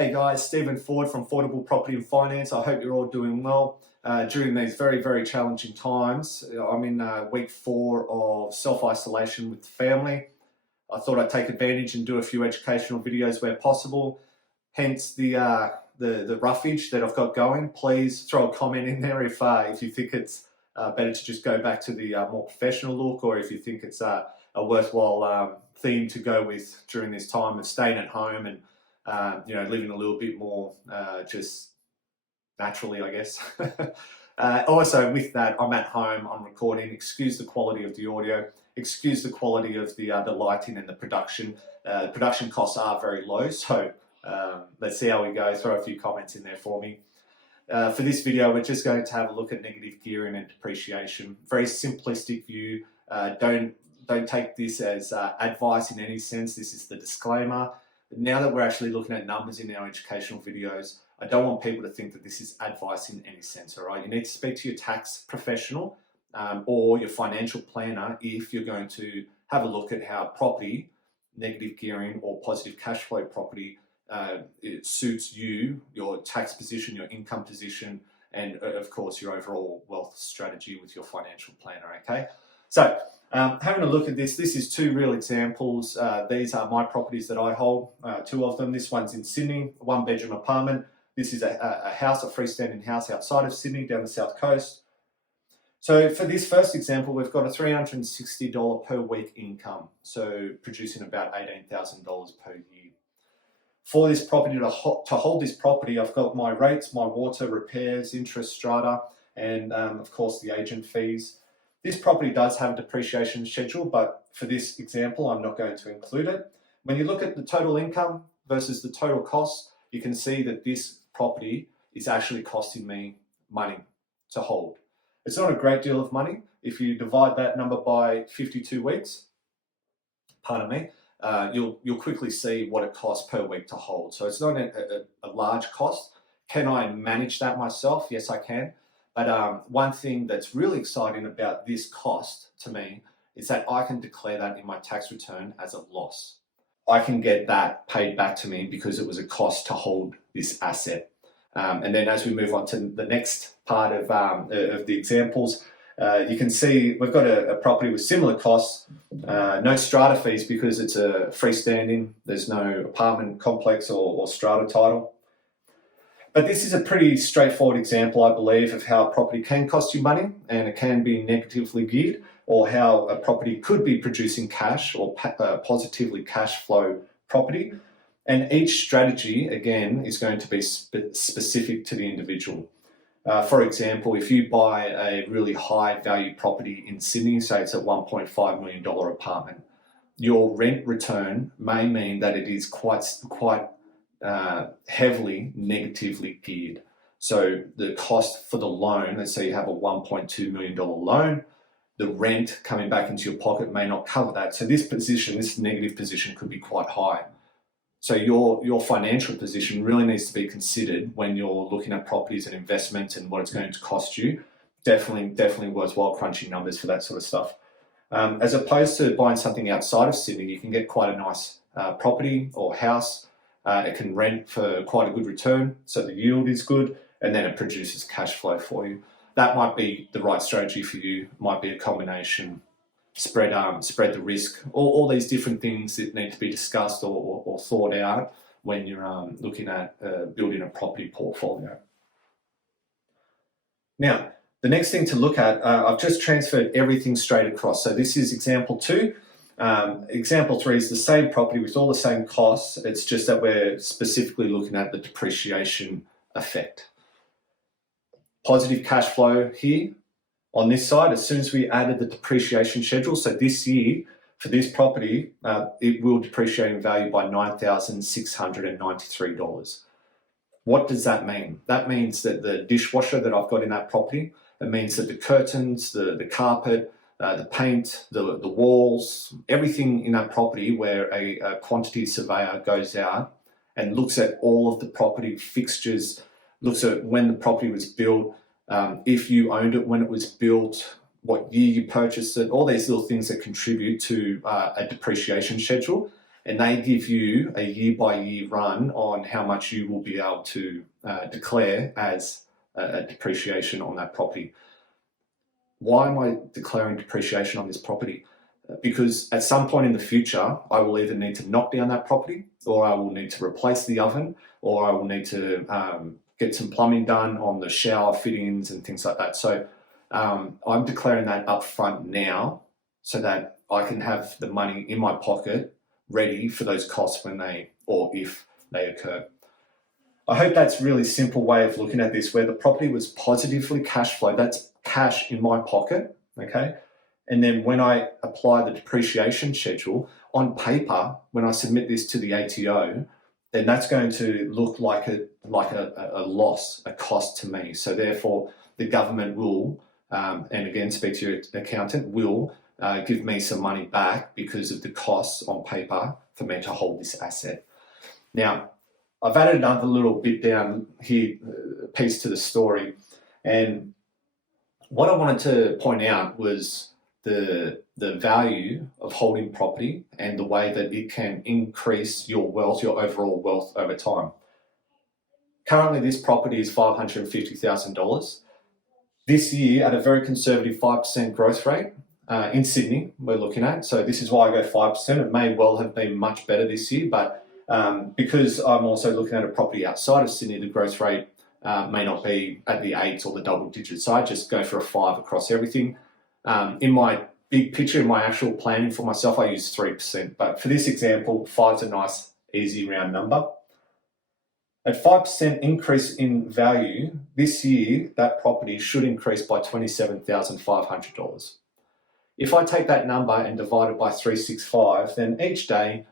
Hey guys, Stephen Ford from Fordable Property and Finance. I hope you're all doing well during these very, very challenging times. I'm in week 4 of self-isolation with the family. I thought I'd take advantage and do a few educational videos where possible. Hence the roughage that I've got going. Please throw a comment in there if you think it's better to just go back to the more professional look, or if you think it's a worthwhile theme to go with during this time of staying at home and living a little bit more just naturally, I guess. Also, with that, I'm at home, I'm recording. Excuse the quality of the audio, excuse the quality of the lighting and the production. Production costs are very low, so let's see how we go. Throw a few comments in there for me. For this video, we're just going to have a look at negative gearing and depreciation. Very simplistic view. Don't take this as advice in any sense. This is the disclaimer. Now that we're actually looking at numbers in our educational videos, I don't want people to think that this is advice in any sense, all right? You need to speak to your tax professional or your financial planner if you're going to have a look at how property, negative gearing or positive cash flow property, it suits you, your tax position, your income position, and of course your overall wealth strategy with your financial planner, okay? So, having a look at this is 2 real examples. These are my properties that I hold, 2 of them. This one's in Sydney, a 1-bedroom apartment. This is a house, a freestanding house outside of Sydney, down the south coast. So for this first example, we've got a $360 per week income, so producing about $18,000 per year. For this property, to hold this property, I've got my rates, my water, repairs, interest, strata, and of course the agent fees. This property does have a depreciation schedule, but for this example, I'm not going to include it. When you look at the total income versus the total cost, you can see that this property is actually costing me money to hold. It's not a great deal of money. If you divide that number by 52 weeks, pardon me, you'll quickly see what it costs per week to hold. So it's not a large cost. Can I manage that myself? Yes, I can. But one thing that's really exciting about this cost to me is that I can declare that in my tax return as a loss. I can get that paid back to me because it was a cost to hold this asset. And then as we move on to the next part of the examples, you can see we've got a property with similar costs, no strata fees because it's a freestanding, there's no apartment complex or strata title. But this is a pretty straightforward example, I believe, of how a property can cost you money and it can be negatively geared, or how a property could be producing cash or positively cash flow property. And each strategy, again, is going to be specific to the individual. For example, if you buy a really high value property in Sydney, say it's a $1.5 million apartment, your rent return may mean that it is quite heavily negatively geared. So the cost for the loan, let's say you have a $1.2 million loan, the rent coming back into your pocket may not cover that. So this negative position could be quite high. So your financial position really needs to be considered when you're looking at properties and investments and what it's going to cost you. Definitely worthwhile crunching numbers for that sort of stuff. As opposed to buying something outside of Sydney, you can get quite a nice property or house. It can rent for quite a good return, so the yield is good, and then it produces cash flow for you. That might be the right strategy for you. Might be a combination, spread the risk, all these different things that need to be discussed or thought out when you're looking at building a property portfolio. Now, the next thing to look at, I've just transferred everything straight across. So this is example 2. Example 3 is the same property with all the same costs. It's just that we're specifically looking at the depreciation effect. Positive cash flow here on this side, as soon as we added the depreciation schedule. So this year, for this property, it will depreciate in value by $9,693. What does that mean? That means that the dishwasher that I've got in that property, it means that the curtains, the carpet, the paint, the walls, everything in that property where a quantity surveyor goes out and looks at all of the property fixtures, looks at when the property was built, if you owned it when it was built, what year you purchased it, all these little things that contribute to a depreciation schedule. and they give you a year-by-year run on how much you will be able to declare as a depreciation on that property. Why am I declaring depreciation on this property? Because at some point in the future, I will either need to knock down that property, or I will need to replace the oven, or I will need to get some plumbing done on the shower fittings and things like that. So I'm declaring that up front now so that I can have the money in my pocket ready for those costs when they, or if they occur. I hope that's a really simple way of looking at this, where the property was positively cash flow. That's cash in my pocket, okay? And then when I apply the depreciation schedule on paper, when I submit this to the ATO, then that's going to look like a loss, a cost to me. So therefore, the government will, and again, speak to your accountant, will give me some money back because of the costs on paper for me to hold this asset. Now, I've added another little bit down here, piece to the story. And what I wanted to point out was the value of holding property and the way that it can increase your wealth, your overall wealth over time. Currently, this property is $550,000. This year, at a very conservative 5% growth rate in Sydney, we're looking at. So this is why I go 5%. It may well have been much better this year, but because I'm also looking at a property outside of Sydney, the growth rate may not be at the 8s or the double digits. So I just go for a 5 across everything. In my big picture, in my actual planning for myself, I use 3%. But for this example, 5's a nice, easy round number. At 5% increase in value, this year, that property should increase by $27,500. If I take that number and divide it by 365, then each day,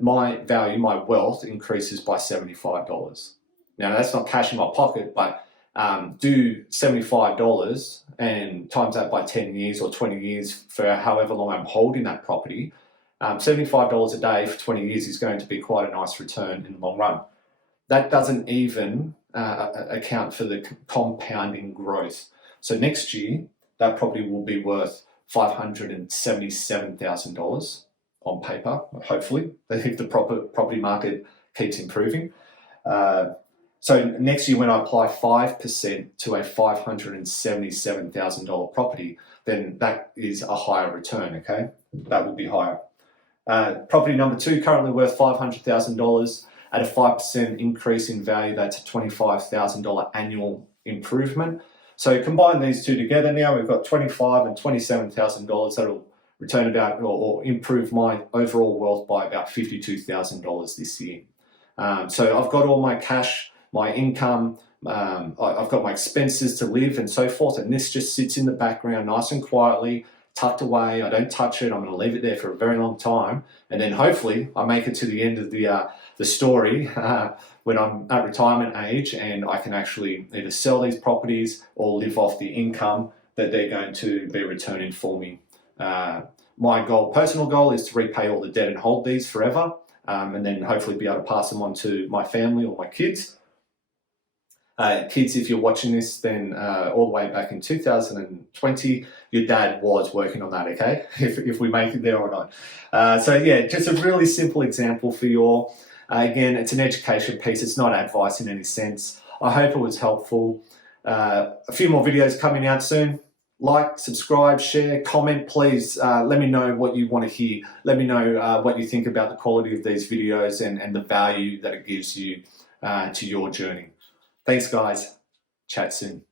my value, my wealth increases by $75. Now, that's not cash in my pocket, but do $75 and times that by 10 years or 20 years for however long I'm holding that property, $75 a day for 20 years is going to be quite a nice return in the long run. That doesn't even account for the compounding growth. So next year, that property will be worth $577,000 on paper, hopefully, if the property market keeps improving. So next year, when I apply 5% to a $577,000 property, then that is a higher return, okay? That will be higher. Property number 2, currently worth $500,000. At a 5% increase in value, that's a $25,000 annual improvement. So combine these two together now, we've got $25,000 and $27,000. That'll return about, or improve my overall wealth by about $52,000 this year. So I've got all my cash, my income, I've got my expenses to live and so forth, and this just sits in the background nice and quietly, tucked away. I don't touch it. I'm going to leave it there for a very long time, and then hopefully I make it to the end of the story when I'm at retirement age, and I can actually either sell these properties or live off the income that they're going to be returning for me. My personal goal, is to repay all the debt and hold these forever, and then hopefully be able to pass them on to my family or my kids. Kids, if you're watching this, then all the way back in 2020, your dad was working on that, okay? If we make it there or not. So yeah, just a really simple example for you all. Again, it's an education piece. It's not advice in any sense. I hope it was helpful. A few more videos coming out soon. Like, subscribe, share, comment, please. Let me know what you want to hear. Let me know what you think about the quality of these videos and the value that it gives you to your journey. Thanks, guys. Chat soon.